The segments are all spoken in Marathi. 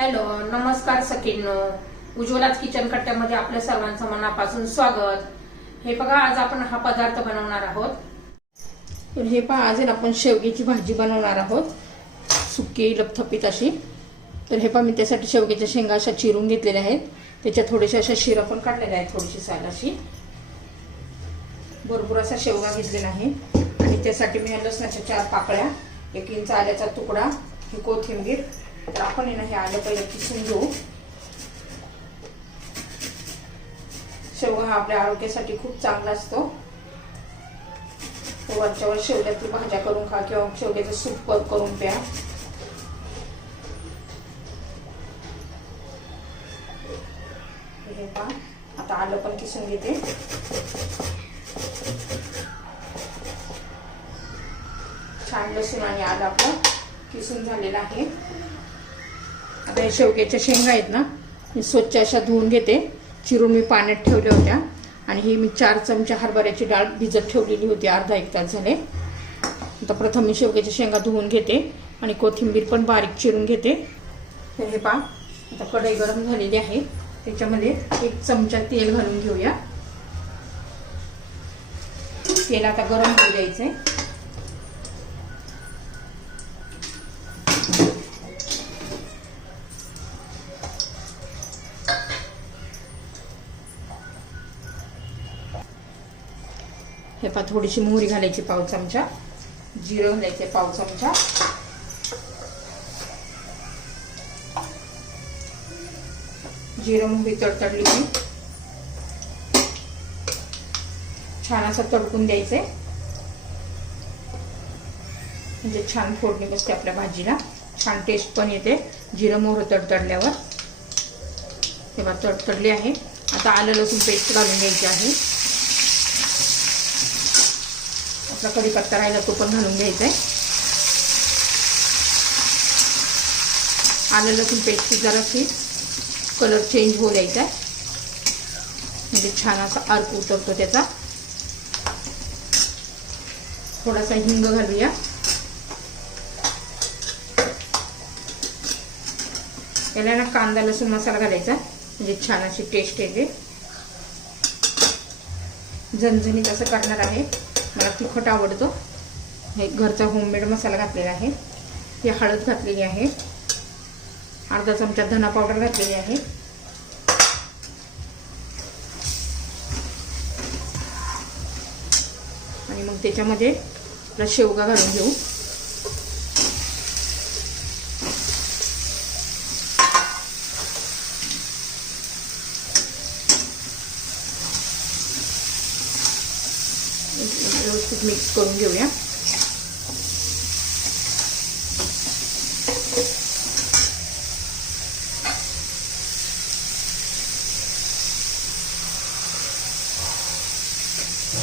हॅलो, नमस्कार सखींनो. उज्ज्वलाच किचन कट्ट्यामध्ये आपल्या सर्वांचं मनापासून स्वागत. हे बघा, आज आपण हा पदार्थ बनवणार आहोत. तर हे पहा, आज आपण शेवग्याची भाजी बनवणार आहोत, सुकी लपथपीत अशी. तर हे पहा, मी त्यासाठी शेवग्याच्या शेंगा अशा चिरून घेतलेल्या आहेत. त्याच्या थोड्याशा अशा शिरा पण काढलेल्या आहेत, थोडीशी साल अशी. भरपूर असा शेवगा घेतलेला आहे आणि त्यासाठी मी लसणाच्या 4 पाकळ्या, 1 इंच आल्याचा तुकडा, ही कोथिंबीर. तर आपण हे आलं पहिलं किसून घेऊ. शेवगा हा आपल्या आरोग्यासाठी खूप चांगला असतो. वरच्यावर शेवग्याची भाज्या करून खा किंवा शेवग्याचं सूप करून प्या. हे पहा, आता आलं पण किसून घेते. छान लसूण आणि आलं आपलं किसून झालेलं आहे. आता हे शेवग्याच्या शेंगा आहेत ना, मी स्वच्छ अशा धुवून घेते. चिरून मी पाण्यात ठेवल्या होत्या आणि ही मी 4 चमचे हरभऱ्याची डाळ भिजत ठेवलेली होती, अर्धा 1 तास झाले. आता प्रथम मी शेवग्याच्या शेंगा धुवून घेते आणि कोथिंबीर पण बारीक चिरून घेते. तर हे पहा, आता कढई गरम झालेली आहे, त्याच्यामध्ये 1 चमचा तेल घालून घेऊया. तेल आता गरम होऊ द्यायचंय. हे पहा, थोडीशी मोहरी घालायची 1/2 चमचा, जिरं घालायचे 1/2 चमचा, जिरं मोहरी तडतडली की छान असं तडकून द्यायचंय, म्हणजे छान फोडणी बसते आपल्या भाजीला, छान टेस्ट पण येते जिरं मोहरी तडतडल्यावर. हे पहा, तडतडली आहे. आता आलं लसूण पेस्ट घालून घ्यायची आहे. आपला कढीपत्ता राहिला तो पण घालून घ्यायचा आहे. आलं लसूण पेस्टची जराशी कलर चेंज होऊ द्यायचा आहे, म्हणजे छान असा अर्क उतरतो त्याचा. थोडासा हिंग घालूया. याला ना कांदा लसूण मसाला घालायचा, म्हणजे छान अशी टेस्ट येते. झणझणीत असं करणार आहे. मला तिखट आवडतो. हे घरचा होममेड मसाला घातलेला आहे. ही हळद घातलेली आहे, अर्धा चमचा धना पावडर घातलेली आहे. आणि मग त्याच्यामध्ये आपला शेवगा घालून घेऊ. व्यवस्थित मिक्स करून घेऊया.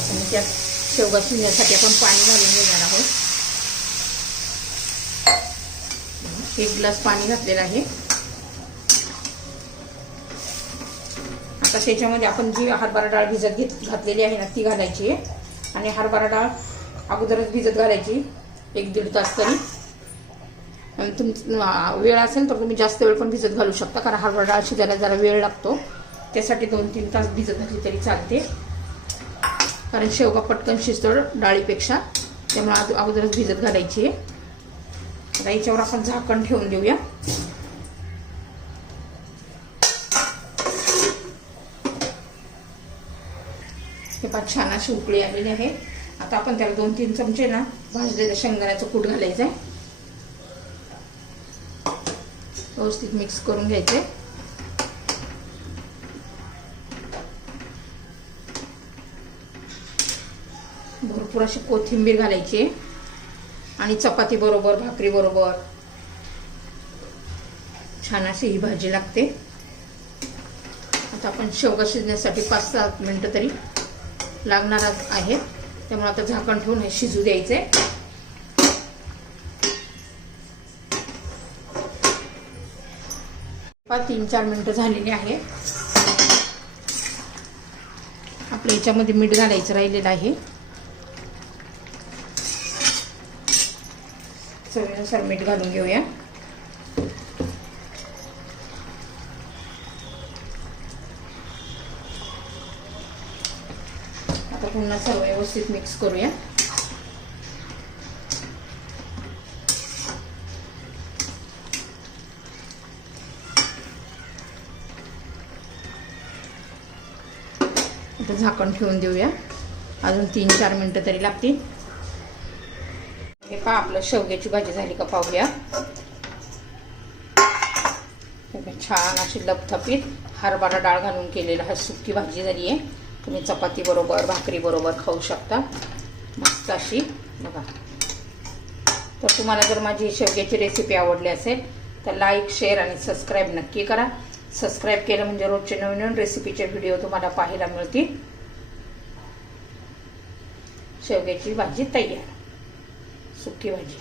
आणि त्यात शेवगा शिजण्यासाठी आपण पाणी घालून घेणार आहोत. 1 ग्लास पाणी घातलेलं आहे. आता त्याच्यामध्ये आपण जी हरभरा डाळ भिजत घातलेली आहे ना, ती घालायची आहे. आणि हरभरा डाळ अगोदरच भिजत घालायची 1-1.5 तास तरी. वेळ असेल तर तुम्ही जास्त वेळ पण भिजत घालू शकता, कारण हरभरा डाळ शिजायला जरा वेळ लागतो. त्यासाठी 2-3 तास भिजत घातली तरी चालते, कारण शेवगा पटकन शिजतो डाळीपेक्षा. त्यामुळे अगोदरच भिजत घालायची आहे. आता याच्यावर आपण झाकण ठेवून देऊया. हे पहा, छान अशी उकळी आलेली आहे. आता आपण त्याला 2-3 चमचे ना भाजलेलं शेंगदाण्याचं कूट घालायचं आहे. व्यवस्थित मिक्स करून घ्यायचे. भरपूर अशी कोथिंबीर घालायची आहे आणि चपाती बरोबर, भाकरी बरोबर छान अशी ही भाजी लागते. आता आपण शेवगा शिजण्यासाठी 5-7 मिनिटं तरी लागणार आहे, त्यामुळे आता झाकण ठेवून हे शिजू द्यायचे. 3-4 मिनिटं झालेली आहे. आपल्या याच्यामध्ये मीठ घालायचं राहिलेलं आहे. चवीनुसार मीठ घालून घेऊया. पुन्हा सर्व व्यवस्थित मिक्स करूया. आता झाकण ठेवून देऊया. अजून 3-4 मिनिटं तरी लागतील. हे पहा आपलं शेवग्याची भाजी झाली का पाहूया. छान अशी लपथपीत हरभरा डाळ घालून केलेला हा सुकी भाजी झाली आहे. तुम्ही चपाती बरोबर भाकरी बरोबर खाऊ शकता. मस्त अशी बघा. तर तुम्हाला जर माझी शेवग्याची रेसिपी आवडली असेल तर लाईक शेअर आणि सबस्क्राईब नक्की करा. सबस्क्राईब केलं म्हणजे रोजचे नवीन नवीन रेसिपीचे व्हिडिओ तुम्हाला पाहायला मिळतील. शेवग्याची भाजी तयार. सुकी भाजी.